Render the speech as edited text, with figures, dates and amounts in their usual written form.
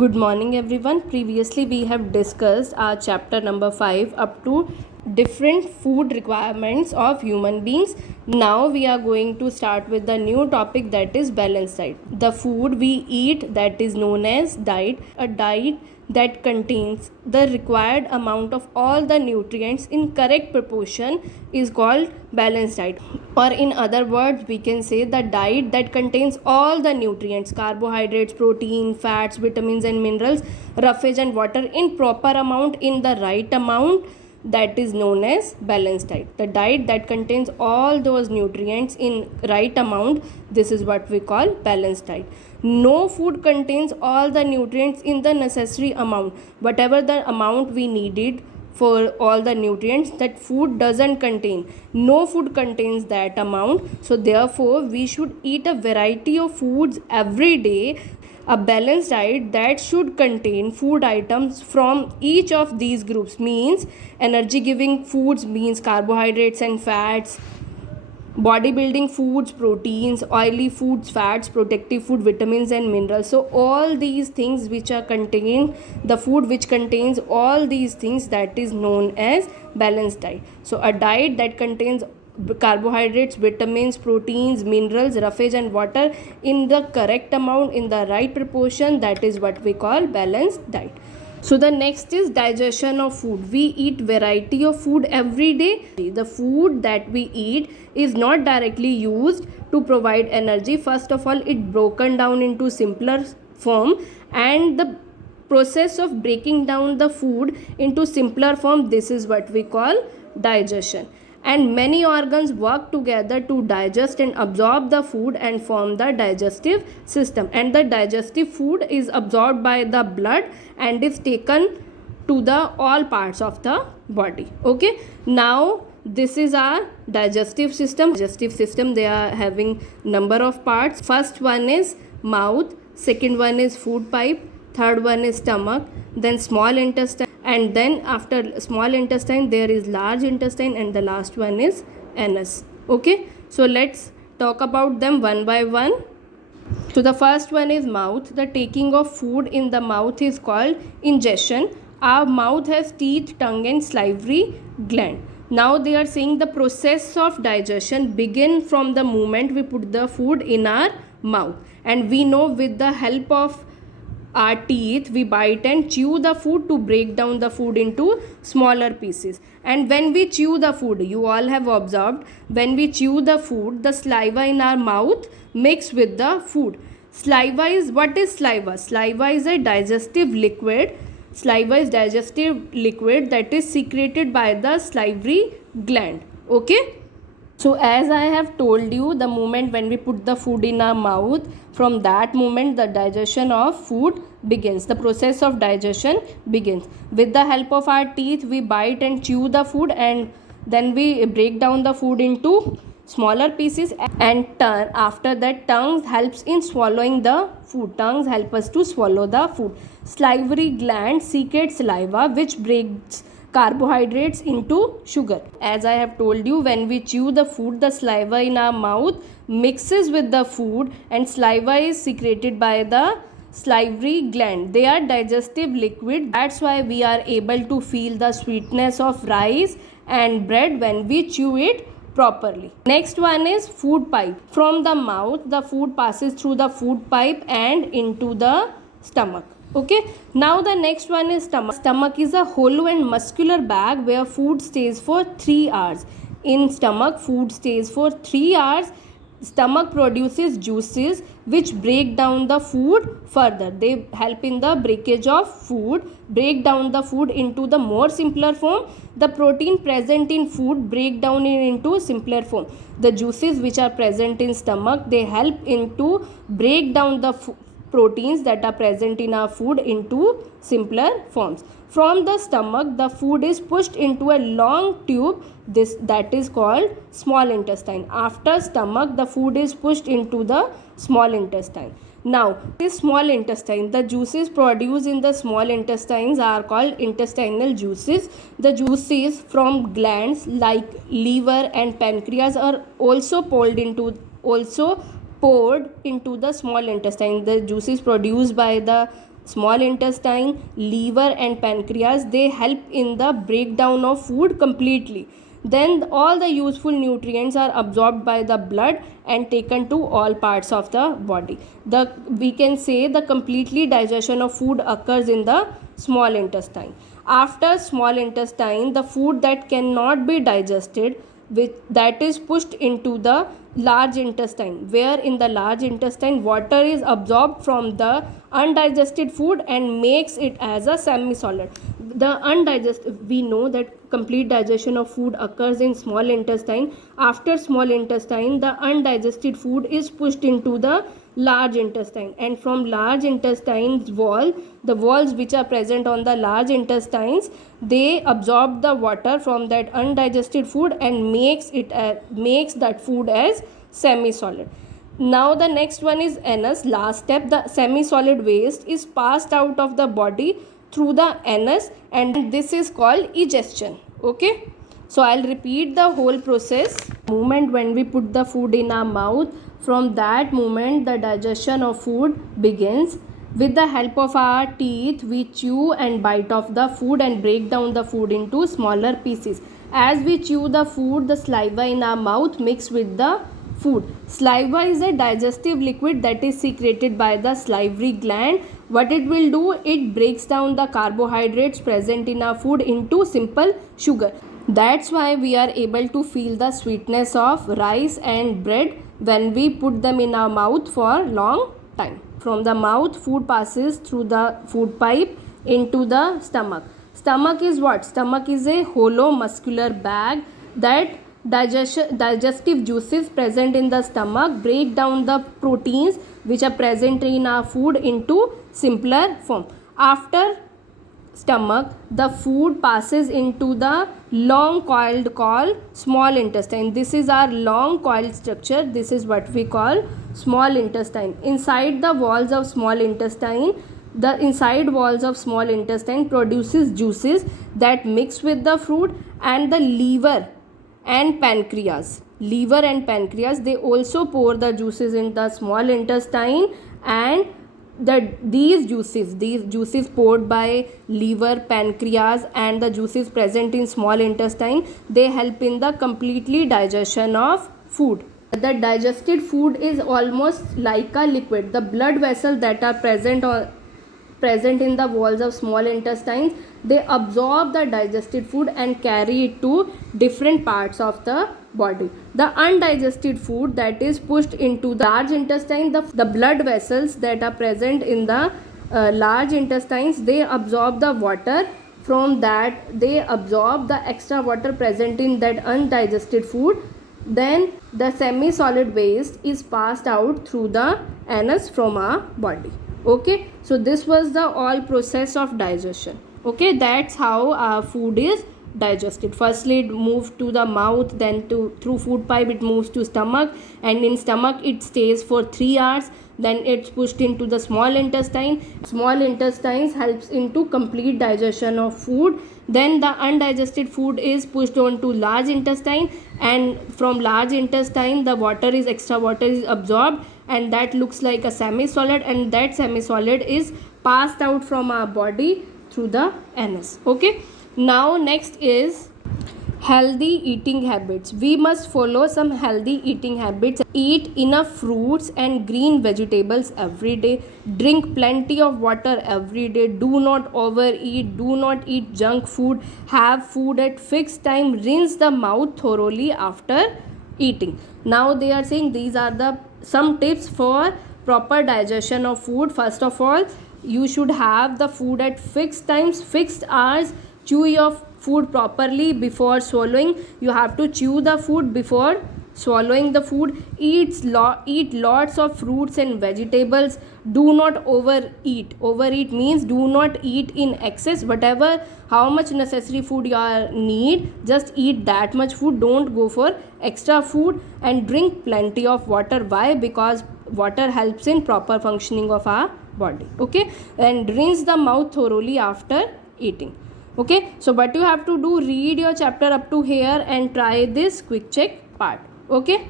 Good morning, everyone. Previously, we have discussed our chapter number 5 up to different food requirements of human beings. Now, we are going to start with the new topic, that is balanced diet. The food we eat, that is known as diet, a diet that contains the required amount of all the nutrients in correct proportion is called balanced diet, or in other words we can say the diet that contains all the nutrients, carbohydrates, protein, fats, vitamins and minerals, roughage and water in proper amount, in the right amount, that is known as balanced diet. The diet that contains all those nutrients in right amount, this is what we call balanced diet. No food contains all the nutrients in the necessary amount. Whatever the amount we needed for all the nutrients, that food doesn't contain. No food contains that amount. So therefore we should eat a variety of foods every day. A balanced diet that should contain food items from each of these groups means energy giving foods, means carbohydrates and fats, bodybuilding foods, proteins, oily foods, fats, protective food, vitamins and minerals. So all these things which are contained, the food which contains all these things, that is known as balanced diet. So a diet that contains carbohydrates, vitamins, proteins, minerals, roughage and water in the correct amount, in the right proportion, that is what we call balanced diet. So the next is digestion of food. We eat variety of food every day. The food that we eat is not directly used to provide energy. First of all, it broken down into simpler form, and the process of breaking down the food into simpler form, this is what we call digestion. And many organs work together to digest and absorb the food and form the digestive system. And the digestive food is absorbed by the blood and is taken to the all parts of the body. Okay, now this is our digestive system. They are having number of parts. First one is mouth, second one is food pipe, third one is stomach, then small intestine, and then after small intestine there is large intestine, and the last one is anus. Okay, so let's talk about them one by one. So the first one is mouth. The taking of food in the mouth is called ingestion. Our mouth has teeth, tongue and salivary gland. Now they are saying the process of digestion begin from the moment we put the food in our mouth, and we know with the help of our teeth we bite and chew the food to break down the food into smaller pieces. And when we chew the food, you all have observed, when we chew the food, the saliva in our mouth mix with the food. Saliva is, what is saliva? Saliva is a digestive liquid. Saliva is digestive liquid that is secreted by the salivary gland. Okay, so as I have told you, the moment when we put the food in our mouth, from that moment the digestion of food begins. The process of digestion begins. With the help of our teeth, we bite and chew the food, and then we break down the food into smaller pieces, and after that tongue helps in swallowing the food. Tongues help us to swallow the food. Salivary gland secretes saliva which breaks carbohydrates into sugar. As I have told you, when we chew the food, the saliva in our mouth mixes with the food, and saliva is secreted by the salivary gland. They are digestive liquid. That's why we are able to feel the sweetness of rice and bread when we chew it properly. Next one is food pipe. From the mouth, the food passes through the food pipe and into the stomach. Okay, now the next one is stomach. Stomach is a hollow and muscular bag where food stays for 3 hours. In stomach, food stays for 3 hours. Stomach produces juices which break down the food further. They help in the breakage of food, break down the food into the more simpler form. The protein present in food break down it into simpler form. The juices which are present in stomach, they help into break down the proteins that are present in our food into simpler forms. From the stomach, the food is pushed into a long tube, that is called small intestine. After stomach, the food is pushed into the small intestine. Now, this small intestine, the juices produced in the small intestines are called intestinal juices. The juices from glands like liver and pancreas are also poured into the small intestine. The juices produced by the small intestine, liver and pancreas, they help in the breakdown of food completely. Then all the useful nutrients are absorbed by the blood and taken to all parts of the body. We can say the completely digestion of food occurs in the small intestine. After small intestine, the food that cannot be digested, that is pushed into the large intestine, where in the large intestine water is absorbed from the undigested food and makes it as a semi solid. We know that complete digestion of food occurs in small intestine. After small intestine, the undigested food is pushed into the large intestine, and from large intestine's wall, the walls which are present on the large intestines, they absorb the water from that undigested food and makes that food as semi solid. Now the next one is anus. Last step, the semi solid waste is passed out of the body through the anus, and this is called egestion. Okay, so I'll repeat the whole process. Moment when we put the food in our mouth, from that moment the digestion of food begins. With the help of our teeth, we chew and bite off the food and break down the food into smaller pieces. As we chew the food, the saliva in our mouth mix with the food. Saliva is a digestive liquid that is secreted by the salivary gland. What it will do, it breaks down the carbohydrates present in our food into simple sugar. That's why we are able to feel the sweetness of rice and bread when we put them in our mouth for long time. From the mouth, food passes through the food pipe into the stomach. Stomach is what? Stomach is a hollow muscular bag that digestive juices present in the stomach break down the proteins which are present in our food into simpler form. After stomach, the food passes into the long coiled called small intestine. This is our long coiled structure. This is what we call small intestine. Inside the walls of small intestine, the inside walls of small intestine produces juices that mix with the food, and the liver and pancreas, they also pour the juices in the small intestine, and these juices poured by liver, pancreas and the juices present in small intestine, they help in the completely digestion of food. The digested food is almost like a liquid. The blood vessels that are present in the walls of small intestines, they absorb the digested food and carry it to different parts of the body. The undigested food that is pushed into the large intestine, the blood vessels that are present in the large intestines, they absorb the water. From that, they absorb the extra water present in that undigested food. Then the semi-solid waste is passed out through the anus from our body. Okay, so this was the all process of digestion. Okay, that's how our food is digested. Firstly, it moves to the mouth, then through food pipe it moves to stomach, and in stomach it stays for 3 hours. Then it's pushed into the small intestine. Small intestines helps into complete digestion of food. Then the undigested food is pushed on to large intestine, and from large intestine the extra water is absorbed, and that looks like a semi solid, and that semi solid is passed out from our body through the anus. Okay, now next is healthy eating habits. We must follow some healthy eating habits. Eat enough fruits and green vegetables every day. Drink plenty of water every day. Do not overeat. Do not eat junk food. Have food at fixed time. Rinse the mouth thoroughly after eating. Now they are saying these are some tips for proper digestion of food. First of all, you should have the food at fixed times, fixed hours. Chew your food properly before swallowing. You have to chew the food before swallowing the food. Eat lots of fruits and vegetables. Do not overeat. Overeat means do not eat in excess. How much necessary food you need, just eat that much food. Don't go for extra food. And drink plenty of water. Why? Because water helps in proper functioning of our body. Okay, and rinse the mouth thoroughly after eating. Okay, so what you have to do, read your chapter up to here and try this quick check part. Okay.